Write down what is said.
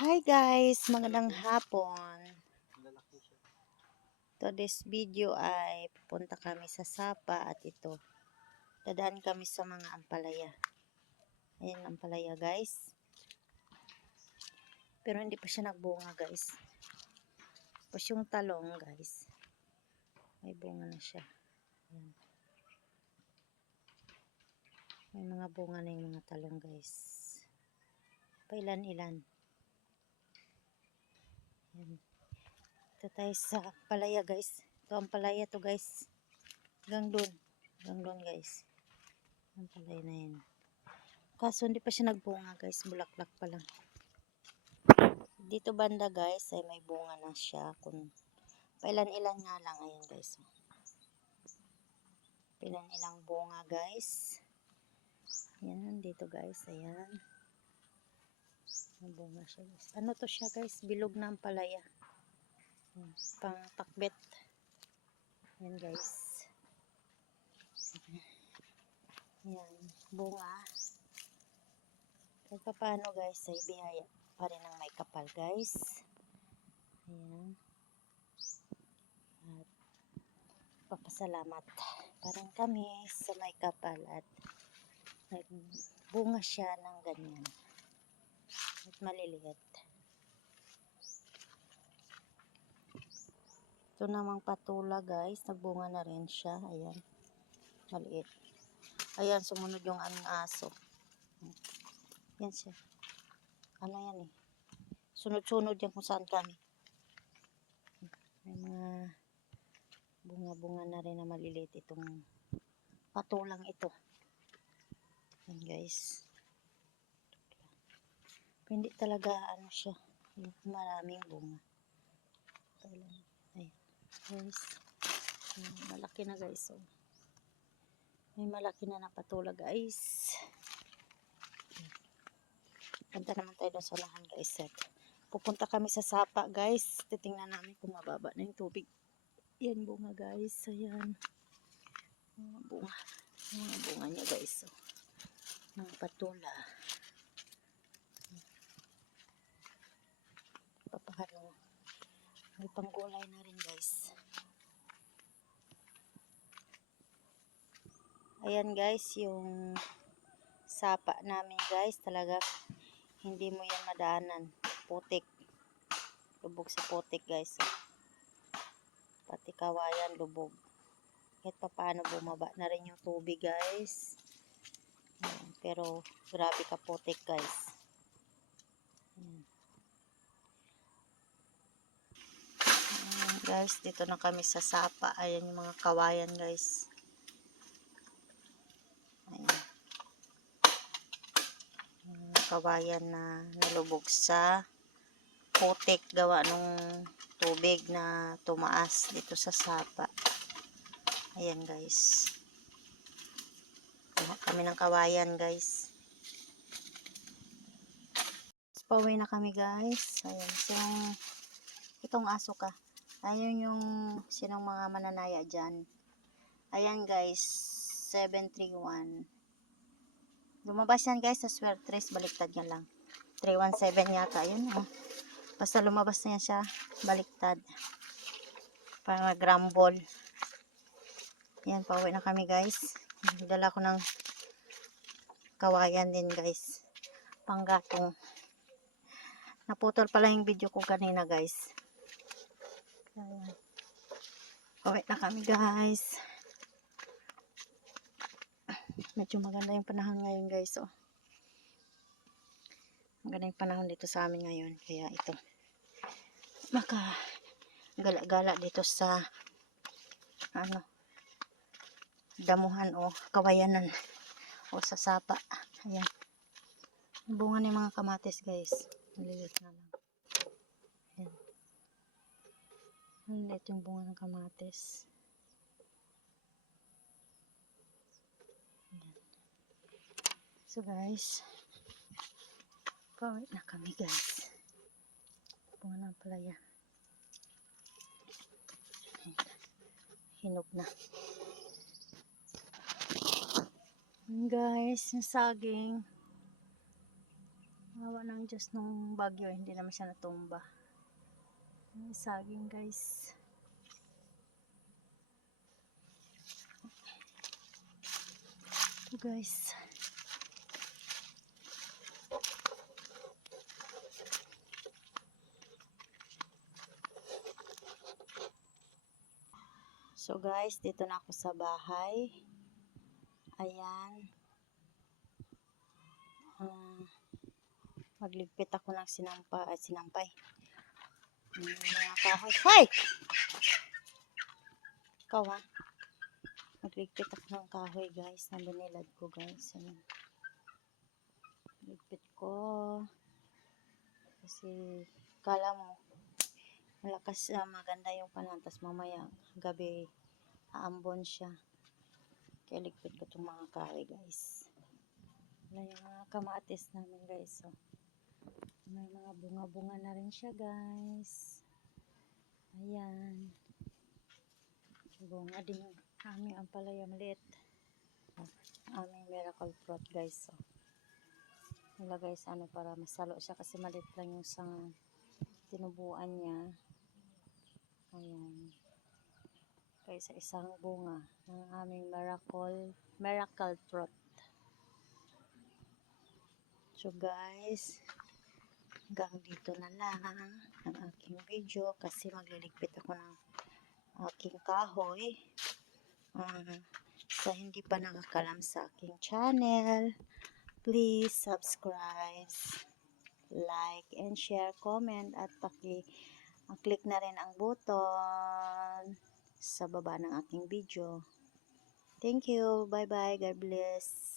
Hi guys, magandang hapon. Today's video ay pupunta kami sa Sapa at ito. Dadaan kami sa mga ampalaya. Ayan ampalaya guys. Pero hindi pa siya nagbunga guys. Tapos yung talong guys. May bunga na siya. Ayan. May mga bunga na yung mga talong guys. Pailan-ilan. Ayan. Ito tayo sa palaya guys. Ito ang palaya to guys. Hanggang doon. Hanggang doon guys. Ang palaya na yan. Kaso hindi pa siya nagbunga guys. Bulaklak pa lang. Dito banda guys ay may bunga na siya. Kung pailan-ilan nga lang. Ayan guys. Pailan-ilang bunga guys. Ayan. Dito guys. Ayan. May bunga siya guys. Ano to siya guys? Bilog na ang palaya. Ayan. Pang pakbet. Ayan guys. Ayan. Bunga. Kahit pa paano guys ay biyaya pa rin ang may kapal guys. Ayan. At papasalamat pa rin kami sa may kapal at nagbunga siya ng ganyan. At maliliit. Ito namang patula guys. Nagbunga na rin siya. Ayan. Maliit. Ayan. Sumunod yung aming aso. Yan siya. Ano yan eh. Sunod-sunod yan kung saan kami. May mga bunga-bunga na rin na maliliit itong patulang ito. Yan guys. Hindi talaga ano siya. Maraming bunga. Ay, guys. Malaki na guys. Oh. May malaki na napatula guys. Punta naman tayo doon sa lahan guys. At pupunta kami sa Sapa guys. Titingnan namin kung mababa na yung tubig. Yan bunga guys. Ayan. Mga bunga. Mga bunga niya guys. Oh. Mga patula. Papakano. May panggulay na rin guys. Ayan guys. Yung Sapa namin guys. Talaga hindi mo yan madaanan. Putik. Lubog sa putik guys. Pati kawayan lubog. Kahit pa paano bumaba na rin yung tubig guys. Ayan. Pero grabe ka putik guys. Ayan. Ayan guys. Dito na kami sa Sapa. Ayan yung mga kawayan guys. Ayan. Kawayan na nalubog sa putik gawa nung tubig na tumaas dito sa Sapa. Ayan guys. Kuha kami ng kawayan guys. Pauwi na kami guys. Ayan. Itong aso ka. Ayun yung sinong mga mananaya dyan. Ayan guys. 731. Lumabas yan guys sa Swertres. Baliktad yan lang. 317 yata. Ayun oh. Basta lumabas na yan siya. Baliktad. Para mag-rumble. Ayan. Pauwi na kami guys. Dala ko ng kawayan din guys. Panggatong. Naputol pala yung video ko kanina guys. Ayan. Pauwi na kami guys. Medyo maganda yung panahon ngayon guys. Oh. Maganda yung panahon dito sa amin ngayon. Kaya ito. Maka gala-gala dito sa ano damuhan o kawayanan o sa Sapa. Ayan. Bunga ng mga kamatis guys. Malilit na lang. Ayan. Malilit yung bunga ng kamatis. Ayan. So guys, pauwi na kami guys. Bunga ng palaya. Hinog na. Ayan guys, yung saging. Awa ng Diyos nung bagyo, hindi naman siya natumba. May saging guys. Ito guys. So guys, dito na ako sa bahay. Ayan. Magligpit ako ng sinampay. Mga kahoy. Hoy! Ikaw ha? Magligpit ako ng kahoy guys. Na binilad ko guys. Ayan. Ligpit ko. Kasi kala mo malakas, maganda yung panahon. Tas mamaya gabi aambon siya. Kaya ligpit ko itong mga kahoy guys. Wala yung mga kamatis namin guys. So, may mga bunga-bunga na rin siya guys. Ayan. Bunga din yung aming ampalaya maliit. Aming miracle fruit guys. So, wala guys, para masalo siya kasi maliit lang yung isang tinubuan niya. Ayan. Kaya sa isang bunga ng aming miracle fruit. So guys, hanggang dito na lang ang aking video kasi magliligpit ako ng aking kahoy. Sa hindi pa nakakalam sa aking channel, please subscribe, like, and share, comment, at click na rin ang button sa baba ng aking video. Thank you. Bye-bye. God bless.